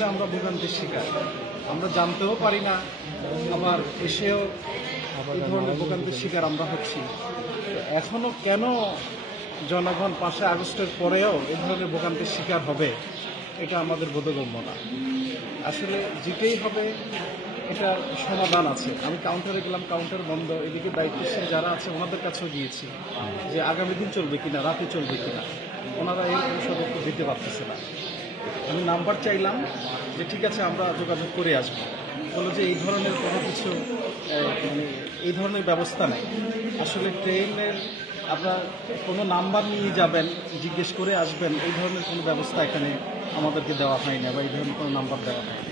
আসলে আমরা ভোগান্তির শিকার, আমরা জানতেও পারি না, আবার এসেও এই ধরনের ভোগান্তির শিকার আমরা হচ্ছি। এখনো কেন জনগণ 5 আগস্টের পরেও এই ধরনের ভোগান্তির শিকার হবে, এটা আমাদের বোধগম্য না। আসলে যেটাই হবে এটার সমাধান আছে। আমি কাউন্টারে গেলাম, কাউন্টার বন্ধ, এদিকে দায়িত্বশীল যারা আছে ওনাদের কাছেও গিয়েছি যে আগামী দিন চলবে কিনা, রাতে চলবে কিনা, ওনারা এই ঔষধ দিতে পারতেছে না। আমি নাম্বার চাইলাম যে ঠিক আছে আমরা যোগাযোগ করে আসবো, বললো যে এই ধরনের কোনো কিছু মানে এই ধরনের ব্যবস্থা নেই। আসলে ট্রেনের আপনার কোনো নাম্বার নিয়ে যাবেন, জিজ্ঞেস করে আসবেন, এই ধরনের কোনো ব্যবস্থা এখানে আমাদেরকে দেওয়া হয় না, বা এই ধরনের কোনো নাম্বার দেওয়া হয় না।